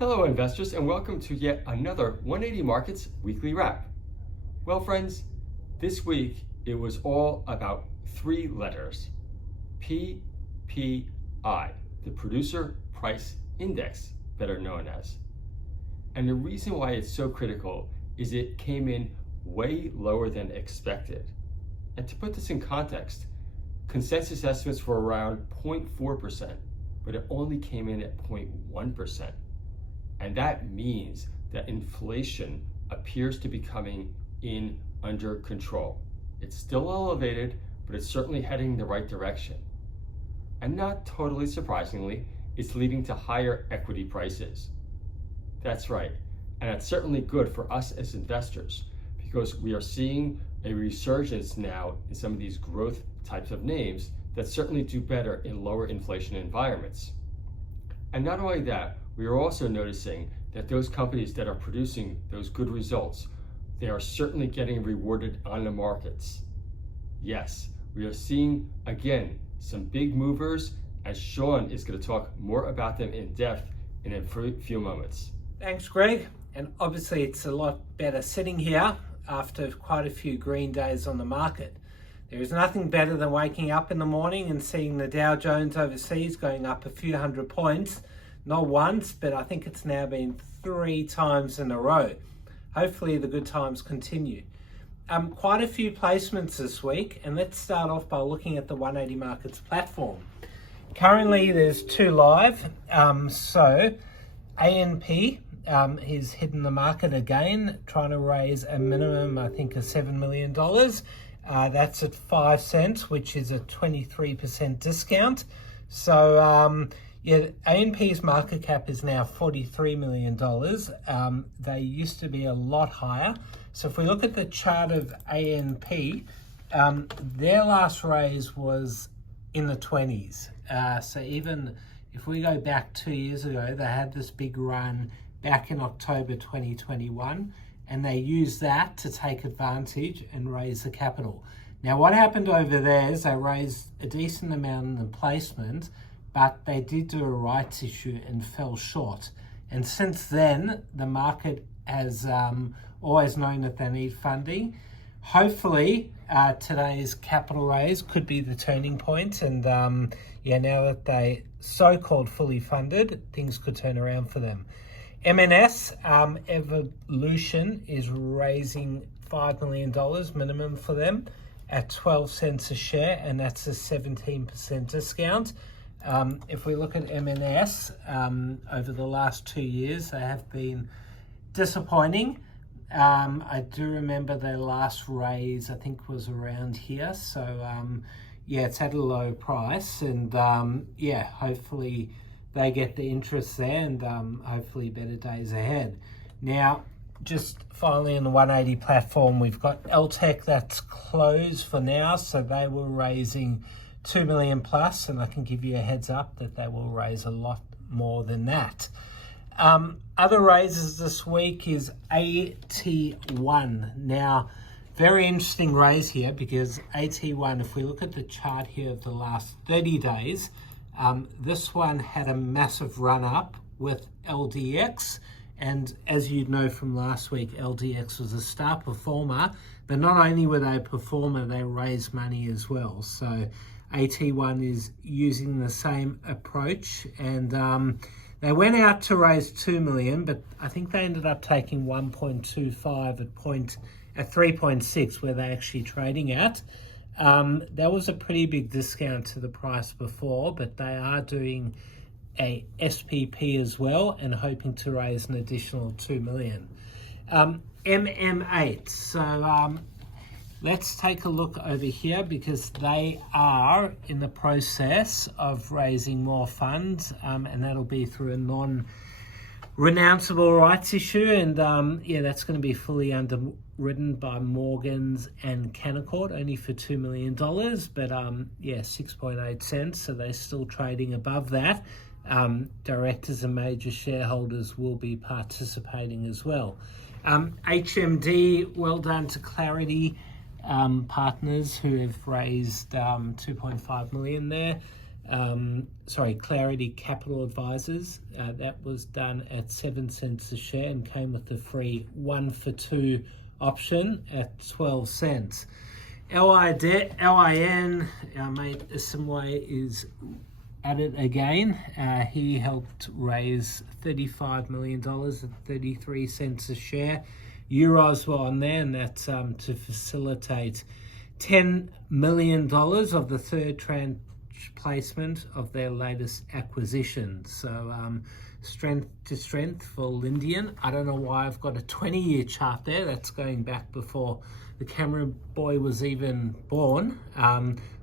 Hello investors and welcome to yet another 180 Markets Weekly Wrap. Well friends, this week it was all about three letters. PPI, the Producer Price Index, better known as. And the reason why it's so critical is it came in way lower than expected. And to put this in context, consensus estimates were around 0.4%, but it only came in at 0.1%. And that means that inflation appears to be coming in under control. It's still elevated, but it's certainly heading in the right direction. And not totally surprisingly, it's leading to higher equity prices. That's right, and that's certainly good for us as investors because we are seeing a resurgence now in some of these growth types of names that certainly do better in lower inflation environments. And not only that, we are also noticing that those companies that are producing those good results, they are certainly getting rewarded on the markets. Yes, we are seeing, again, some big movers, as Sean is going to talk more about them in depth in a few moments. Thanks, Greg. And obviously it's a lot better sitting here after quite a few green days on the market. There is nothing better than waking up in the morning and seeing the Dow Jones overseas going up a few hundred points. Not once, but I think it's now been 3 times in a row. Hopefully the good times continue. Quite a few placements this week, and let's start off by looking at the 180 Markets platform. Currently there's 2 live. So ANP is hitting the market again, trying to raise a minimum, I think, of $7 million. That's at 5 cents, which is a 23% discount. So yeah, ANP's market cap is now $43 million. They used to be a lot higher. So if we look at the chart of ANP, their last raise was in the 20s. So even if we go back 2 years ago, they had this big run back in October 2021, and they used that to take advantage and raise the capital. Now what happened over there is they raised a decent amount in the placement, but they did do a rights issue and fell short. And since then, the market has always known that they need funding. Hopefully, today's capital raise could be the turning point. And yeah, now that they so-called fully funded, things could turn around for them. M&S Evolution is raising $5 million minimum for them at 12 cents a share, and that's a 17% discount. If we look at M&S over the last 2 years, they have been disappointing. I do remember their last raise, I think, was around here. So yeah, it's at a low price, and yeah, hopefully they get the interest there, and hopefully better days ahead. Now, just finally on the 180 platform, we've got LTEC that's closed for now, so they were raising 2 million plus, and I can give you a heads up that they will raise a lot more than that. Other raises this week is AT1. Now, very interesting raise here because AT1, if we look at the chart here of the last 30 days, this one had a massive run up with LDX. And as you'd know from last week, LDX was a star performer, but not only were they a performer, they raised money as well. So AT1 is using the same approach, and they went out to raise 2 million, but I think they ended up taking 1.25 at 3.6, where they're actually trading at. That was a pretty big discount to the price before, but they are doing a SPP as well and hoping to raise an additional 2 million. MM8. So let's take a look over here because they are in the process of raising more funds, and that'll be through a non-renounceable rights issue. And yeah, that's going to be fully underwritten by Morgans and Canaccord, only for $2 million, but yeah, 6.8 cents. So they're still trading above that. Directors and major shareholders will be participating as well. HMD, well done to Clarity Partners, who have raised 2.5 million there. Clarity Capital Advisors. That was done at 7 cents a share and came with the free 1 for 2 option at 12 cents. LIN, our mate Asimwe is at it again. He helped raise $35 million at 33 cents a share. Euros were on there, and that's to facilitate $10 million of the third tranche placement of their latest acquisition. So strength to strength for Lindian. I don't know why I've got a 20-year chart there. That's going back before the camera boy was even born.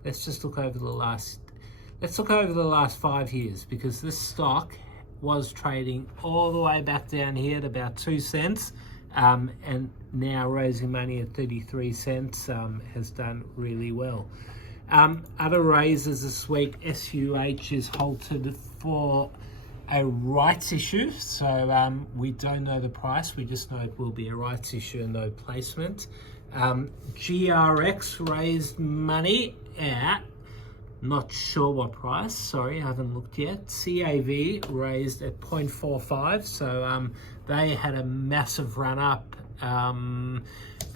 Let's just look over the last 5 years, because this stock was trading all the way back down here at about 2 cents, and now raising money at 33 cents has done really well. Other raises this week, SUH is halted for a rights issue, so we don't know the price, we just know it will be a rights issue and no placement. GRX raised money at, not sure what price, sorry, I haven't looked yet. CAV raised at 0.45, so they had a massive run up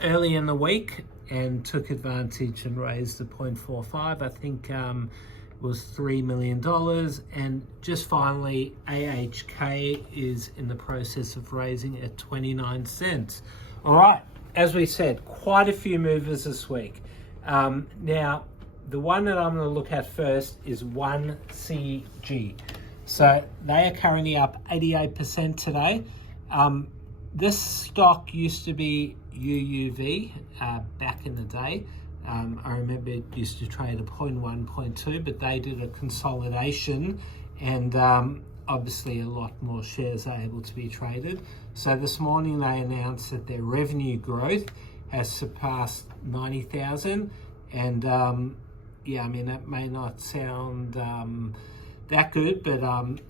early in the week and took advantage and raised at 0.45. I think it was $3 million. And just finally, AHK is in the process of raising at 29 cents. All right, as we said, quite a few movers this week. Now, the one that I'm going to look at first is 1CG. So they are currently up 88% today. This stock used to be UUV back in the day. I remember it used to trade at 0.1, 0.2, but they did a consolidation, and obviously a lot more shares are able to be traded. So this morning they announced that their revenue growth has surpassed 90,000, and yeah, I mean, that may not sound that good, but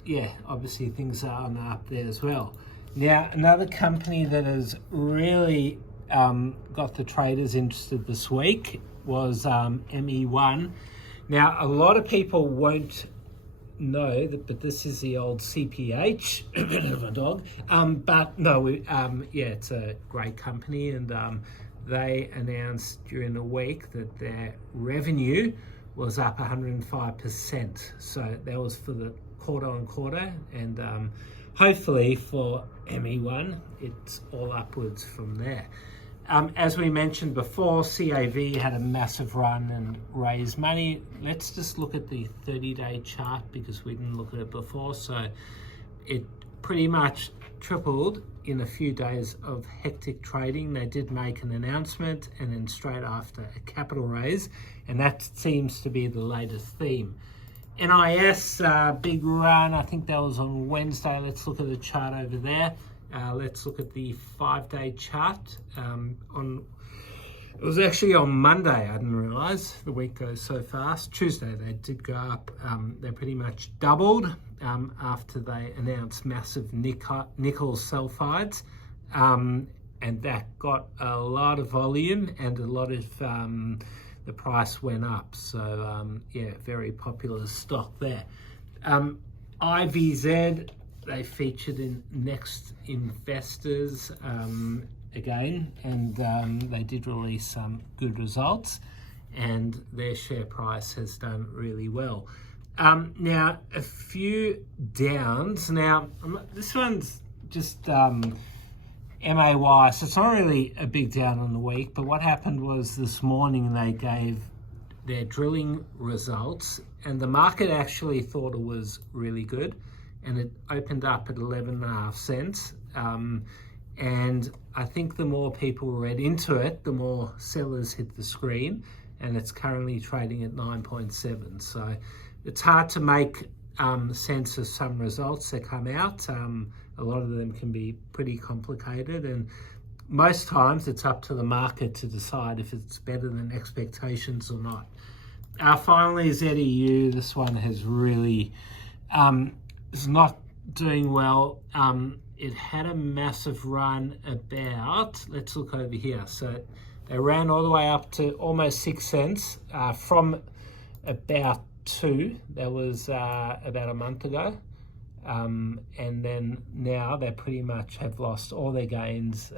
yeah, obviously things are on the up there as well. Now, another company that has really got the traders interested this week was ME1. Now, a lot of people won't know that, but this is the old CPH, a bit of a dog. But no, yeah, it's a great company, and they announced during the week that their revenue was up 105%. So that was for the quarter on quarter, and hopefully for ME1, it's all upwards from there. As we mentioned before, CAV had a massive run and raised money. Let's just look at the 30-day chart, because we didn't look at it before. So it pretty much tripled in a few days of hectic trading. They did make an announcement, and then straight after a capital raise, and that seems to be the latest theme. NIS, big run. I think that was on Wednesday. Let's look at the chart over there. Let's look at the 5-day chart. It was actually on Monday. I didn't realize the week goes so fast. Tuesday they did go up. They pretty much doubled after they announced massive nickel sulfides, and that got a lot of volume, and a lot of the price went up. So yeah, very popular stock there. IVZ, they featured in Next Investors again, and they did release some good results, and their share price has done really well. Now, a few downs. Now, this one's just MAY, so it's not really a big down on the week, but what happened was this morning they gave their drilling results, and the market actually thought it was really good, and it opened up at 11.5 cents. And I think the more people read into it, the more sellers hit the screen, and it's currently trading at 9.7. So it's hard to make sense of some results that come out. A lot of them can be pretty complicated, and most times it's up to the market to decide if it's better than expectations or not. Finally, ZEU, this one has really is not doing well. It had a massive run about, let's look over here. So they ran all the way up to almost 6 cents from about 2. That was about a month ago. And then now they pretty much have lost all their gains.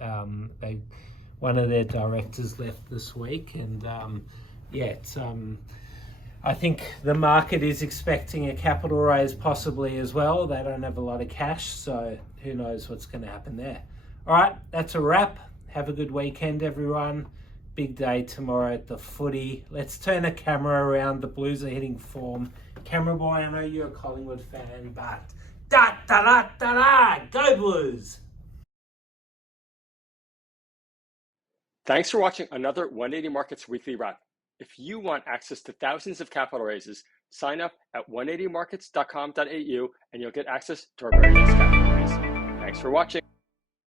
One of their directors left this week, and I think the market is expecting a capital raise possibly as well. They don't have a lot of cash, so who knows what's going to happen there. All right, that's a wrap. Have a good weekend, everyone. Big day tomorrow at the footy. Let's turn the camera around. The Blues are hitting form. Camera boy, I know you're a Collingwood fan, but go Blues! Thanks for watching another 180 Markets Weekly Wrap. If you want access to thousands of capital raises, sign up at 180markets.com.au and you'll get access to our very next capital raise. Thanks for watching.